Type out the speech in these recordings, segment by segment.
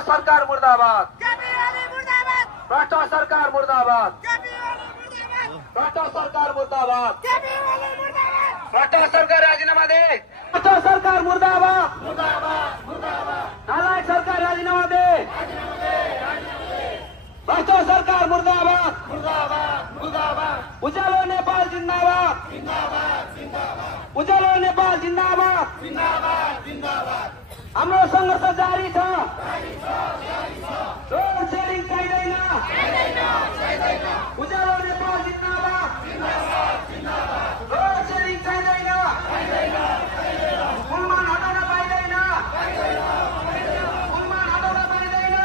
सरकार मुर्दाबाद, भ्रष्ट सरकार मुर्दाबाद, भ्रष्ट सरकार मुर्दाबाद, भ्रष्ट सरकार राजीनामा दे, भ्रष्ट सरकार मुर्दाबाद, नालायक सरकार राजीनामा दे, भ्रष्ट सरकार मुर्दाबाद, उज्यालो नेपाल जिंदाबाद, उज्यालो नेपाल जिंदाबाद, हाम्रो संघर्ष जारी छ, लोड सेडिङ चाहिँदैन, उज्यालो नेपाल जिंदाबाद, लोड सेडिङ चाहिँदैन, पुलमान हटाउन पाइँदैन, पुलमान हटाउन पाइँदैन,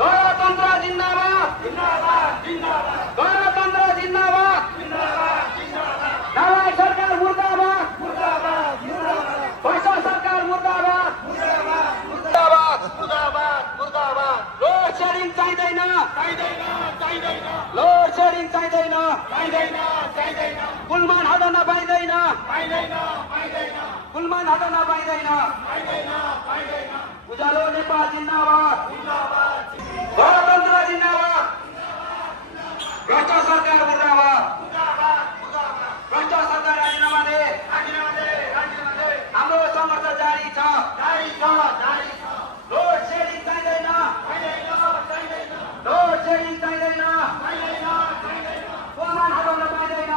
गणतन्त्र जिन्दाबाद, गणतन्त्र जिन्दाबाद, नालायक सरकार मुर्दाबाद, भ्रष्ट सरकार मुर्दाबाद, लोड सेडिङ चाहिँदैन, लोड सेडिङ चाहिँदैन, पुलमान हटाउन पाइँदैन, पुलमान हटाउन पाइँदैन, उज्यालो नेपाल जिन्दाबाद, गणतन्त्र जिन्दाबाद, भ्रष्ट सरकार मुर्दाबाद, भ्रष्ट सरकार राजीनामा दे, हाम्रो संघर्ष जारी छ, लोड सेडिङ चाहिँदैन, लोड सेडिङ चाहिँदैन, पुलमान हटाउन पाइँदैन,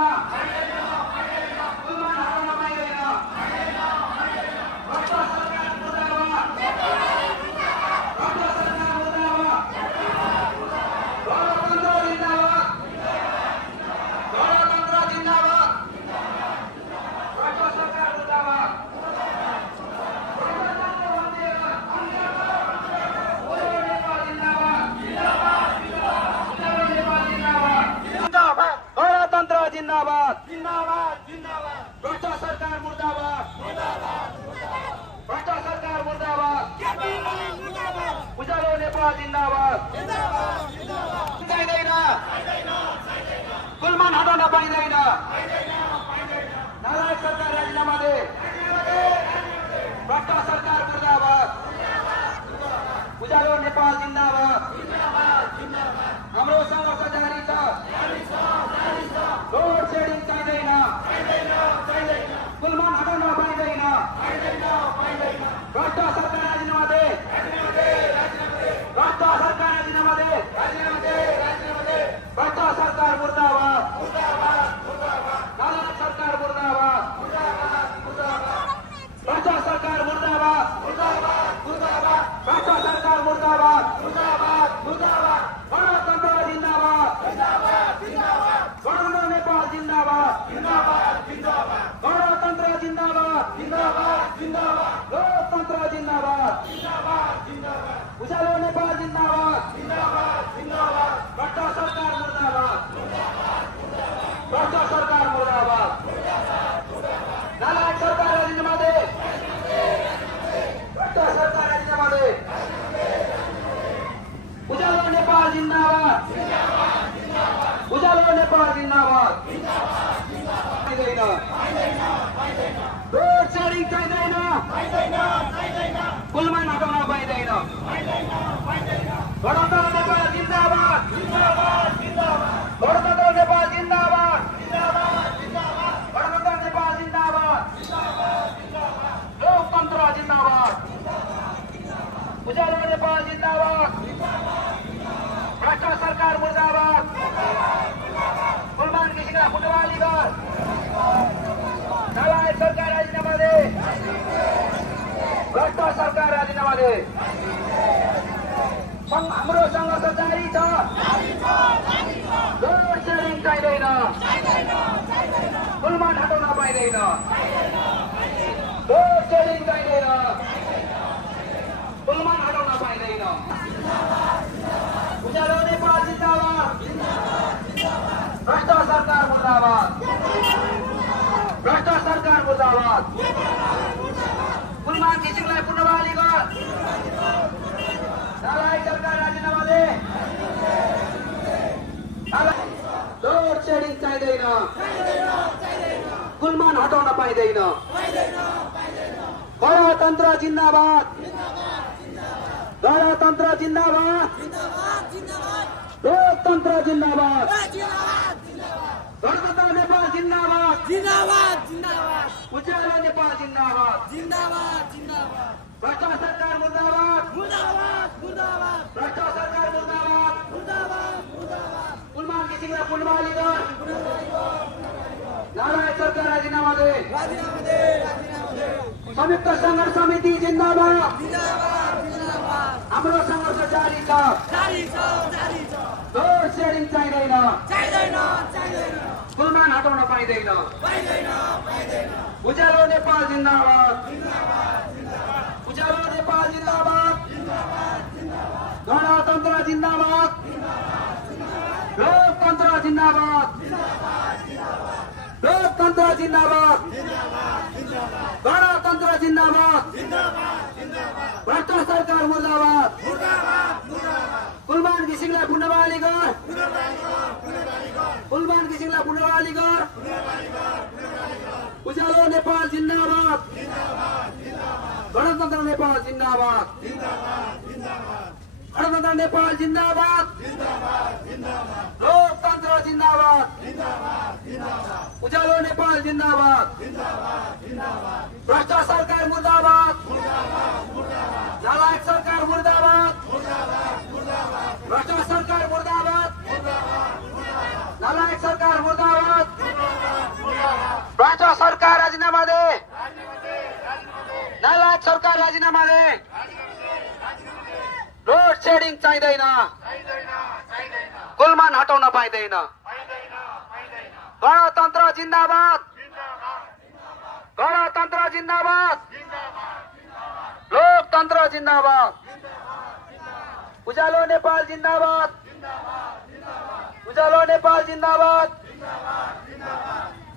पुलमान हटाउन पाइँदैन, भ्रष्ट सरकार मुर्दाबाद, भ्रष्ट सरकार मुर्दाबाद, गणतन्त्र जिन्दाबाद, गणतन्त्र जिन्दाबाद, भ्रष्ट सरकार मुर्दाबाद, गणतन्त्र जिन्दाबाद, भ्रष्ट सरकार मुर्दाबाद, भ्रष्ट सरकार मुर्दाबाद, उज्यालो नेपाल जिन्दाबाद, चाहिँदैन, पुलमान हटाउन पाइँदैन, नालायक सरकार राजीनामा दे, भ्रष्ट सरकार मुर्दाबाद, उज्यालो नेपाल जिन्दाबाद, हाम्रो संघर्ष जारी छ, लोड सेडिङ चाहिँदैन, पुलमान हटाउन पाइँदैन, भ्रष्ट सरकार राजीनामा दे, भ्रष्ट सरकार राजीनामा दे, भ्रष्ट सरकार मुर्दाबाद, नालायक सरकार मुर्दाबाद, भ्रष्ट सरकार मुर्दाबाद, भ्रष्ट सरकार मुर्दाबाद, गणतन्त्र जिन्दाबाद, गणतन्त्र नेपाल जिन्दाबाद, गणतन्त्र जिन्दाबाद, लोकतन्त्र जिन्दाबाद, उज्यालो नेपाल जिन्दाबाद, भ्रष्ट सरकार मुर्दाबाद, भ्रष्ट सरकार मुर्दाबाद, नालायक सरकार राजीनामा दे, भ्रष्ट सरकार राजीनामा they, Ujyaalo Nepal Zindabad, Ujyaalo Nepal Zindabad, load shedding चाहिँदैन, पुलमान हटाउन पाइँदैन, गणतन्त्र नेपाल जिन्दाबाद, गणतन्त्र नेपाल जिन्दाबाद, गणतन्त्र नेपाल जिन्दाबाद, लोकतन्त्र जिन्दाबाद, उज्यालो नेपाल जिन्दाबाद, भ्रष्ट सरकार मुर्दाबाद, पुलमान किसिमका फुटबाली गर, नालायक सरकार राजीनामा दे, भ्रष्ट सरकार राजीनामा दे, हाम्रो संघर्ष जारी छ, लोड सेडिङ चाहिँदैन, पुलमान हटाउन पाइँदैन, लोड सेडिङ चाहिँदैन, पुलमान हटाउन पाइँदैन, उज्यालो नेपाल जिन्दाबाद, भ्रष्ट सरकार मुर्दाबाद, भ्रष्ट सरकार मुर्दाबाद, पुलमान किसिमलाई पुनर्बहाली गर, नालायक सरकार राजीनामा दे, लोड सेडिङ चाहिँदैन, पुलमान हटाउन पाइँदैन, गणतन्त्र जिन्दाबाद गणतन्त्र जिन्दाबाद लोकतन्त्र जिन्दाबाद गणतन्त्र नेपाल जिन्दाबाद उज्यालो नेपाल जिन्दाबाद भ्रष्ट सरकार मुर्दाबाद भ्रष्ट सरकार मुर्दाबाद कुलमान घिसिङलाई पुनबहाली गर नारायण सरकार राजीनामा दे संयुक्त संघर्ष समिति जिन्दाबाद हाम्रो संघर्ष जारी छ लोड सेडिङ चाहिँदैन कुलमान हटाउन पाइँदैन उज्यालो नेपाल जिन्दाबाद उज्यालो नेपाल जिन्दाबाद गणतन्त्र जिन्दाबाद लोकतन्त्र जिन्दाबाद लोकतन्त्र जिन्दाबाद गणतन्त्र जिन्दाबाद भ्रष्ट सरकार मुर्दाबाद कुलमान घिसिङलाई पुनबहाली गर कुलमान घिसिङलाई पुनबहाली गर उज्यालो नेपाल जिन्दाबाद गणतन्त्र नेपाल जिन्दाबाद गणतन्त्र नेपाल जिन्दाबाद लोकतन्त्र जिन्दाबाद उज्यालो नेपाल जिन्दाबाद भ्रष्ट सरकार मुर्दाबाद नालायक सरकार मुर्दाबाद भ्रष्ट सरकार मुर्दाबाद नालायक सरकार मुर्दाबाद भ्रष्ट सरकार राजीनामा दे नालायक सरकार राजीनामा दे लोड सेडिङ चाहिँदैन कुलमान हटाउन पाइँदैन गणतन्त्र जिन्दाबाद गणतन्त्र जिन्दाबाद लोकतन्त्र जिन्दाबाद उज्यालो नेपाल जिन्दाबाद उज्यालो नेपाल जिन्दाबाद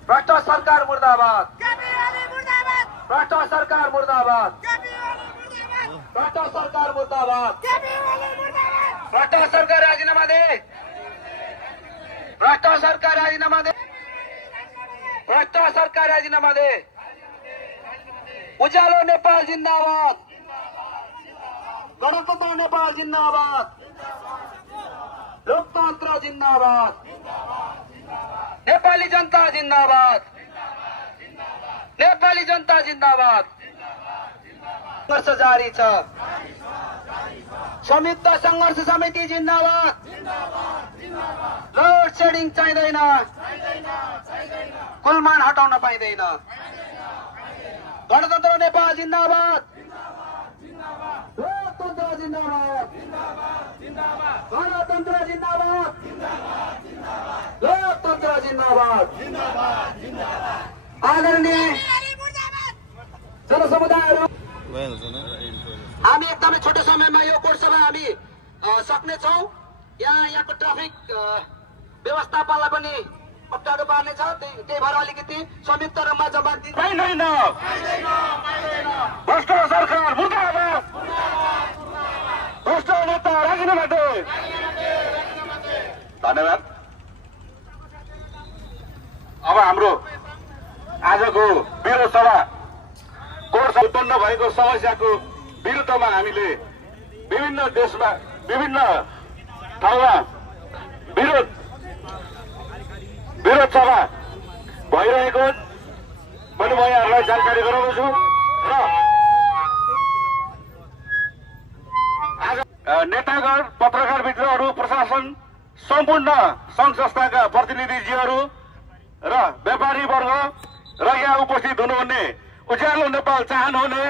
भ्रष्ट सरकार मुर्दाबाद भ्रष्ट सरकार मुर्दाबाद भ्रष्ट सरकार मुर्दाबाद भ्रष्ट सरकार राजीनामा दे भ्रष्ट सरकार राजीनामा दे भ्रष्ट सरकार राजीनामा दे उज्यालो नेपाल जिन्दाबाद गणतन्त्र नेपाल जिन्दाबाद लोकतन्त्र जिन्दाबाद नेपाली जनता जिन्दाबाद नेपाली जनता जिन्दाबाद संघर्ष जारी छ संयुक्त संघर्ष समिति जिन्दाबाद लोड सेडिङ चाहिँदैन कुलमान हटाउन पाइँदैन गणतन्त्र नेपाल जिन्दाबाद लोकतन्त्र जिन्दाबाद गणतन्त्र जिन्दाबाद लोकतन्त्र जिन्दाबाद आदरणीय जनसमुदायहरू हामी एकदमै छोटो समयमा यो कोर्ट सभा हामी सक्नेछौँ यहाँको ट्राफिक व्यवस्थापनलाई पनि अप्ठ्यारो पार्नेछ त्यही भएर अलिकति संयुक्त रूपमा जवाब दिँदैन भ्रष्ट सरकार मुर्दाबाद भ्रष्ट नेता राजीनामा दे धन्यवाद। अब हाम्रो आजको विरोध सभा कोर्ट उत्पन्न भएको समस्याको विरुद्धमा हामीले विभिन्न देशमा विभिन्न ठाउँमा विरोध सभा भइरहेको पनि म यहाँहरूलाई जानकारी गराउँछु र आज नेतागण पत्रकार मित्रहरू प्रशासन सम्पूर्ण संघ संस्थाका प्रतिनिधिज्यूहरू र व्यापारी वर्ग र यहाँ उपस्थित हुनुहुने उज्यालो नेपाल चाहनुहुने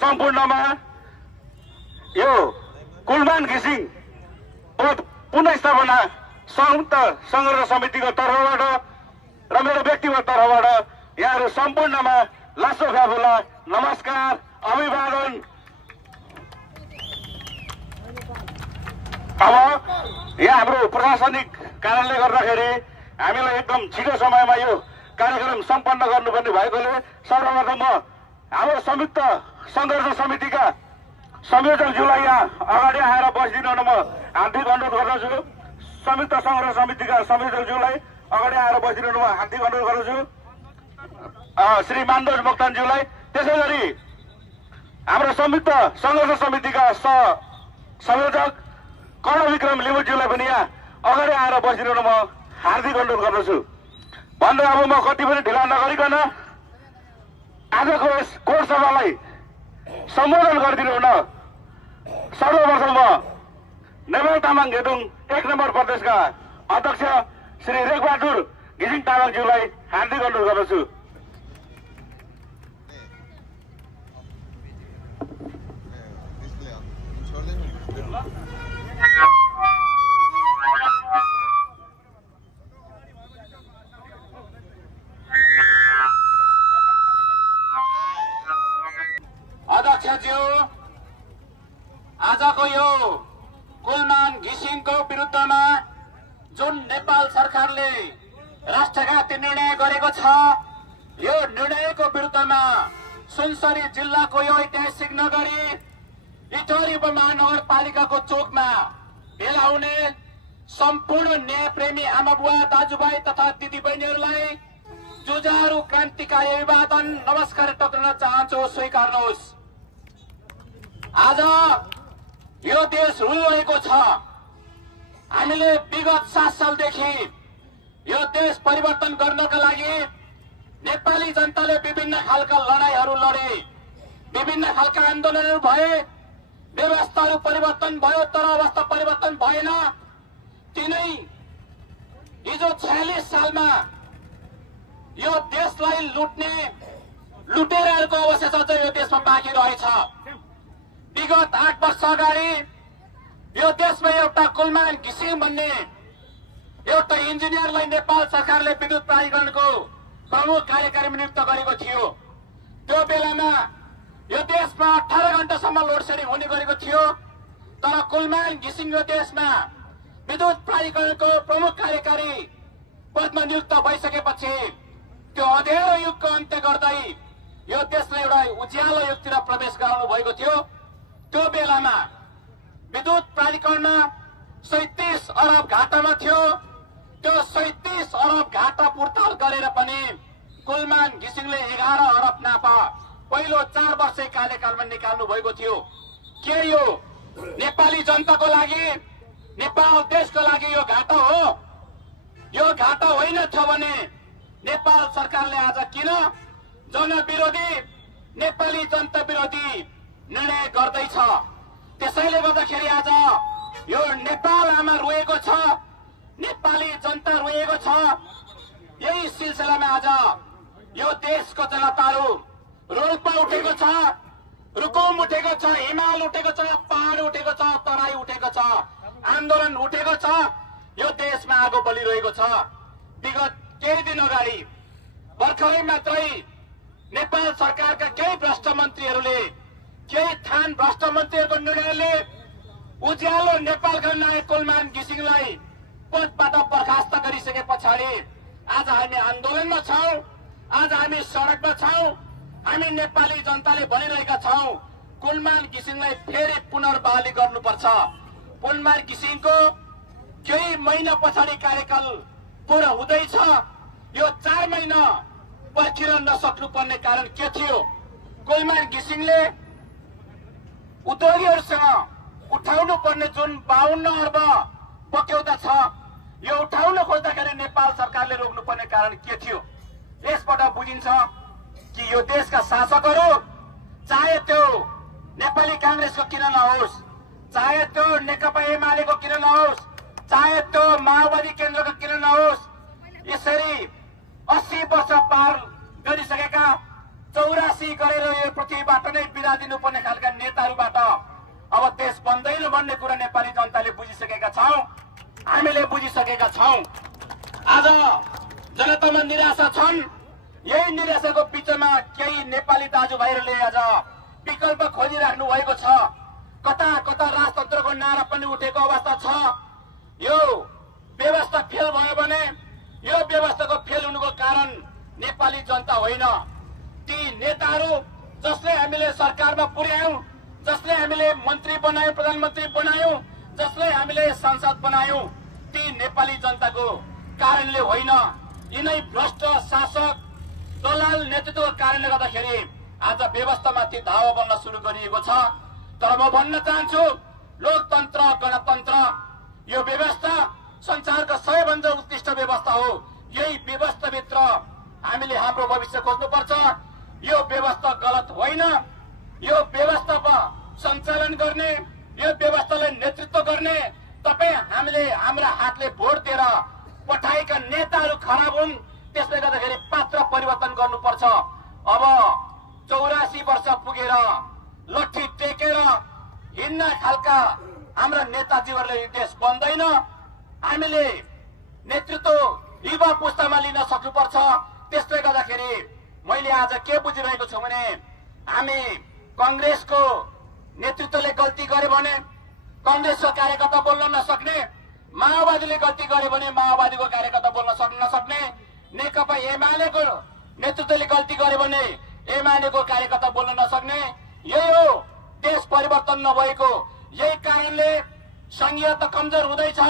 सम्पूर्णमा यो कुलमान घिसिङ पद पुनःस्थापना संयुक्त संघर्ष समितिको तर्फबाट र मेरो व्यक्तिगत तर्फबाट यहाँहरू सम्पूर्णमा लासो फ्याफुला नमस्कार अभिवादन। अब यहाँ हाम्रो प्रशासनिक कारणले गर्दाखेरि हामीलाई एकदम छिटो समयमा यो कार्यक्रम सम्पन्न गर्नुपर्ने भएकोले सर्वप्रथम म हाम्रो संयुक्त संघर्ष समितिका संयोजकज्यूलाई यहाँ अगाडि आएर बसिदिन म हार्दिक अनुरोध गर्दछु। संयुक्त संघर्ष समितिका संयोजकज्यूलाई अगाडि आएर बसिदिनु म हार्दिक अनुरोध गर्दछु। श्री मानदोज मोक्तानज्यूलाई त्यसै गरी हाम्रो संयुक्त संघर्ष समितिका संयोजक कर्णविक्रम लिम्बुज्यूलाई पनि यहाँ अगाडि आएर बसिरहन म हार्दिक अनुरोध गर्दछु। भन्दा अब म कति पनि ढिला नगरिकन आजको यस कोट सभालाई सम्बोधन गरिदिनु हुन सर्वप्रथम म नेपाल तामाङ घेटुङ 1 नम्बर प्रदेशका अध्यक्ष श्री रेखबहादुर घिसिङ तामाङज्यूलाई हार्दिक अनुरोध गर्दछु। अध्यक्षज्यू, आजको यो कुलमान घिसिङको विरुद्धमा जुन नेपाल सरकारले राष्ट्रघाती निर्णय गरेको छ, यो निर्णयको विरुद्धमा सुनसरी जिल्लाको यो ऐतिहासिक नगरी इटहरी उपमहानगरपालिकाको चोकमा भेला हुने सम्पूर्ण न्यायप्रेमी आमाबुवा दाजुभाइ तथा दिदीबहिनीहरूलाई जुझारू क्रान्तिकारी अभिवादन नमस्कार टक्राउन चाहन्छु, स्वीकार्नुहोस्। आज यो देश रुइरहेको छ। हामीले विगत 7 सालदेखि यो देश परिवर्तन गर्नका लागि नेपाली जनताले विभिन्न खालका लडाईहरू लडे, विभिन्न खालका आन्दोलनहरू भए, व्यवस्थाहरू परिवर्तन भयो, तर अवस्था परिवर्तन भएन। तिनै हिजो 46 सालमा यो देशलाई लुट्ने लुटेराहरूको अवशेष अझ यो देशमा बाँकी रहेछ। विगत 8 वर्ष अगाडि यो देशमा एउटा कुलमान घिसिङ भन्ने एउटा इन्जिनियरलाई नेपाल सरकारले विद्युत प्राधिकरणको प्रमुख कार्यकारी नियुक्त गरेको थियो। त्यो बेलामा यो देशमा 18 घण्टासम्म लोड सेडिङ हुने गरेको थियो। तर कुलमान घिसिङ यो देशमा विद्युत प्राधिकरणको प्रमुख कार्यकारी पदमा नियुक्त भइसकेपछि त्यो अँध्यारो युगको अन्त्य गर्दै यो देशलाई एउटा उज्यालो युगतिर प्रवेश गराउनु भएको थियो। त्यो बेलामा विद्युत प्राधिकरणमा 37 अरब घाटामा थियो। त्यो 37 अरब घाटा पुर्ताल गरेर पनि कुलमान घिसिङले 11 अरब नाफा पहिलो 4 वर्ष कार्यकालमा निकाल्नु भएको थियो। के यो नेपाली जनताको लागि, नेपाल देशको लागि यो घाटा हो? यो घाटा होइन थियो भने नेपाल सरकारले आज किन जनविरोधी, नेपाली जनता विरोधी निर्णय गर्दैछ? त्यसैले गर्दाखेरि आज यो नेपाल आमा रोएको छ, नेपाली जनता रोएको छ। यही सिलसिलामा आज यो देशको जनताहरू रोल्पा उठेको छ, रुकुम उठेको छ, हिमाल उठेको छ, पहाड उठेको छ, तराई उठेको छ, आन्दोलन उठेको छ। यो देशमा आगो बलिरहेको छ। विगत केही दिन अगाडि भर्खरै मात्रै नेपाल सरकारका केही भ्रष्ट मन्त्रीहरूले, केही थान भ्रष्ट मन्त्रीहरूको निर्णयले उज्यालो नेपालका नायक कुलमान घिसिङलाई पदबाट बर्खास्त गरिसके पछाडि आज हामी आन्दोलनमा छौं, आज हामी सडकमा छौं। हामी नेपाली जनताले भनिरहेका छौं कुलमान घिसिङलाई फेरि पुनर्बहाली गर्नुपर्छ। कुलमान घिसिङको केही महिना पछाडि कार्यकाल पूरा हुँदैछ। यो 4 महिना पर्खिन नसक्नुपर्ने कारण के थियो? कुलमान घिसिङले उद्योगीहरूसँग उठाउनु पर्ने जुन 52 अर्ब बक्यौता छ, यो उठाउन खोज्दाखेरि नेपाल सरकारले रोक्नु पर्ने कारण के थियो? यसबाट बुझिन्छ कि यो देशका शासकहरू, चाहे त्यो नेपाली कांग्रेसको किन नहोस्, चाहे त्यो नेकपा एमालेको किन नहोस्, चाहे त्यो माओवादी केन्द्रको किन नहोस्, यसरी 80 वर्ष पार गरिसकेका 84 गरेर यो पृथ्वीबाट नै बिदा दिनुपर्ने खालका नेताहरूबाट अब देश बन्दैन भन्ने कुरा नेपाली जनताले बुझिसकेका छौं, हामीले बुझिसकेका छौं। आज जनतामा निराशा छन्। यही निराशाको बीचमा केही नेपाली दाजुभाइहरूले आज विकल्प खोजिराख्नु भएको छ। कता कता राजतन्त्रको नारा पनि उठेको अवस्था छ। यो व्यवस्था फेल भयो भने यो व्यवस्थाको फेल हुनुको कारण नेपाली जनता होइन, ती नेताहरू जसले हामीले सरकारमा पुर्यायौं, जसले हामीले मन्त्री बनायौं, प्रधानमन्त्री बनायौं, जसले हामीले संसद बनायौं, ती नेपाली जनताको कारणले होइन। यिनै भ्रष्ट शासक दलाल नेतृत्वको कारणले गर्दाखेरि आज व्यवस्थामाथि धावा बन्न सुरु गरिएको छ। तर म भन्न चाहन्छु, लोकतन्त्र गणतन्त्र यो व्यवस्था संसारको सबैभन्दा उत्कृष्ट व्यवस्था हो। यही व्यवस्थाभित्र हामीले हाम्रो भविष्य खोज्नुपर्छ। यो व्यवस्था गलत होइन। यो व्यवस्था सञ्चालन गर्ने, यो व्यवस्थालाई नेतृत्व गर्ने तपाईँ हामीले हाम्रा हातले भोट दिएर पठाएका नेताहरू खराब हुन्। त्यसले गर्दाखेरि पात्र परिवर्तन गर्नुपर्छ। अब 84 वर्ष पुगेर लट्ठी टेकेर हिँड्न खालका हाम्रा नेताजीहरूले देश बन्दैन। हामीले नेतृत्व युवा पुस्तामा लिन सक्नुपर्छ। त्यसले गर्दाखेरि मैले आज के बुझिरहेको छु भने हामी कांग्रेसको नेतृत्वले गल्ती गर्यो भने कांग्रेसको कार्यकर्ता बोल्न नसक्ने, माओवादीले गल्ती गर्यो भने माओवादीको कार्यकर्ता बोल्न नसक्ने, नेकपा एमालेको नेतृत्वले गल्ती गर्यो भने एमालेको कार्यकर्ता बोल्न नसक्ने। यही हो देश परिवर्तन नभएको। यही कारणले संघीयता कमजोर हुँदैछ,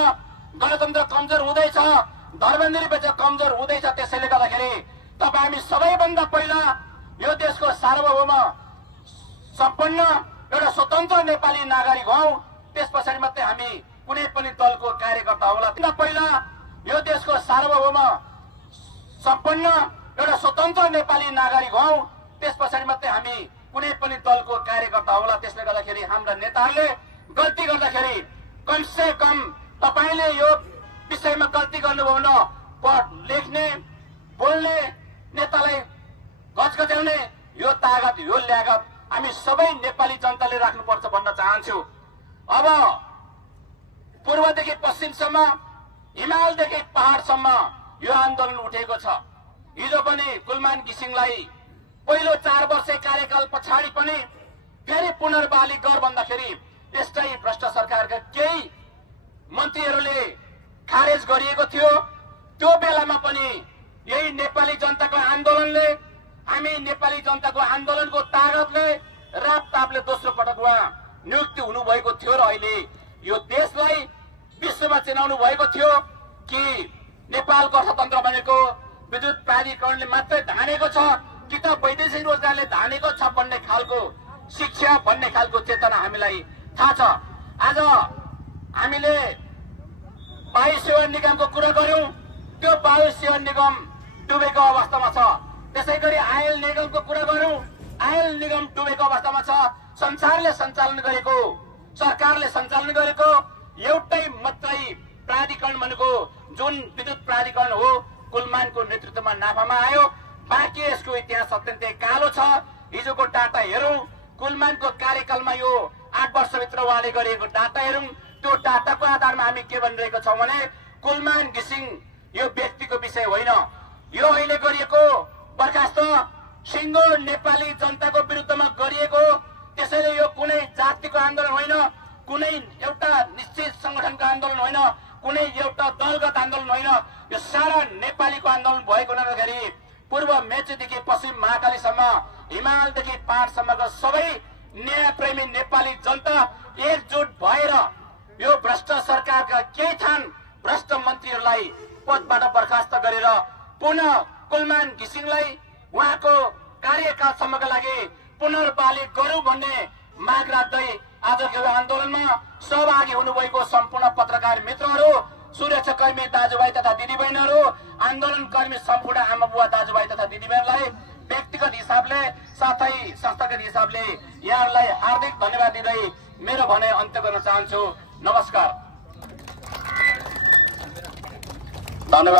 गणतन्त्र कमजोर हुँदैछ, धर्मनिरपेक्ष कमजोर हुँदैछ। त्यसैले गर्दाखेरि तपाईँ हामी सबैभन्दा पहिला यो देशको सार्वभौम सम्पन्न एउटा स्वतन्त्र नेपाली नागरिक हौं। त्यस पछाडि मात्रै हामी कुनै पनि दलको कार्यकर्ता होला। पहिला यो देशको सार्वभौम सम्पन्न एउटा स्वतन्त्र नेपाली नागरिक हौं। त्यस पछाडि मात्रै हामी कुनै पनि दलको कार्यकर्ता होला। त्यसले गर्दाखेरि हाम्रा नेताहरूले गल्ती गर्दाखेरि कम से कम तपाईले यो विषयमा गल्ती गर्नुभयो भने लेख्ने, बोल्ने, नेतालाई गजगजाउने यो तागत, यो ल्यागत हामी सबै नेपाली जनताले राख्नुपर्छ भन्न चाहन्छु। अब पूर्वदेखि पश्चिमसम्म, हिमालदेखि पहाडसम्म यो आन्दोलन उठेको छ। हिजो पनि कुलमान घिसिङलाई पहिलो 4 वर्ष कार्यकाल पछाडि पनि फेरि पुनर्बहाली गर भन्दाखेरि यस्तै भ्रष्ट सरकारका केही मन्त्रीहरूले खारेज गरिएको थियो। त्यो बेलामा पनि यही नेपाली जनताको आन्दोलनले, हामी नेपाली जनताको आन्दोलनको तागतले रापतापले दोस्रो पटक उहाँ नियुक्ति हुनुभएको थियो र अहिले यो देशलाई विश्वमा चिनाउनु भएको थियो कि नेपालको अर्थतन्त्र भनेको विद्युत प्राधिकरणले मात्रै धानेको छ कि त वैदेशिक रोजगारले धानेको छ भन्ने खालको शिक्षा, भन्ने खालको चेतना हामीलाई थाहा छ। आज हामीले वायु सेवन निगमको कुरा गर्यौं, त्यो वायु सेवन निगम डुबेको अवस्थामा छ। त्यसै गरी आयल निगमको कुरा गर्यौं, आयल निगम डुबेको अवस्थामा छ। संसारले सञ्चालन गरेको, सरकारले सञ्चालन गरेको एउटै मात्रै प्राधिकरण भनेको जुन विद्युत प्राधिकरण हो, कुलमानको नेतृत्वमा नाफामा आयो। बाँकी यसको इतिहास अत्यन्तै कालो छ। हिजोको डाटा हेरौं, कुलमानको कार्यकालमा यो 8 वर्षभित्र उहाँले गरेको डाटा हेरौं। त्यो डाटाको आधारमा हामी के भनिरहेको छौं भने कुलमान घिसिङ यो व्यक्तिको विषय होइन, यो अहिले गरिएको बर्खास्त सिङ्गो नेपाली जनताको विरुद्धमा गरिएको। त्यसैले यो कुनै जातिको आन्दोलन होइन, कुनै एउटा निश्चित संगठनको आन्दोलन होइन, कुनै एउटा दलगत आन्दोलन होइन। यो सारा नेपालीको आन्दोलन भएको हुनाले पूर्व मेचीदेखि पश्चिम महाकालीसम्म, हिमालदेखि पहाडसम्मका सबै न्यायप्रेमी नेपाली जनता एकजुट भएर यो भ्रष्ट सरकारका केही थान भ्रष्ट मन्त्रीहरूलाई पदबाट बर्खास्त गरेर पुनः कुलमान घिसिङलाई उहाँको कार्यकालसम्मका लागि पुनर्बहाली गरौं भन्ने माग राख्दै आजको आन्दोलनमा सहभागी हुनुभएको सम्पूर्ण पत्रकार मित्रहरू, सुरक्षाकर्मी दाजुभाइ तथा दिदीबहिनीहरू, आन्दोलनकर्मी सम्पूर्ण आमा बुवा दाजुभाइ तथा दिदीबहिनीलाई व्यक्तिगत हिसाबले साथै संस्थागत हिसाबले यहाँहरूलाई हार्दिक धन्यवाद दिँदै मेरो भनाइ अन्त्य गर्न चाहन्छु। नमस्कार। धन्यवाद।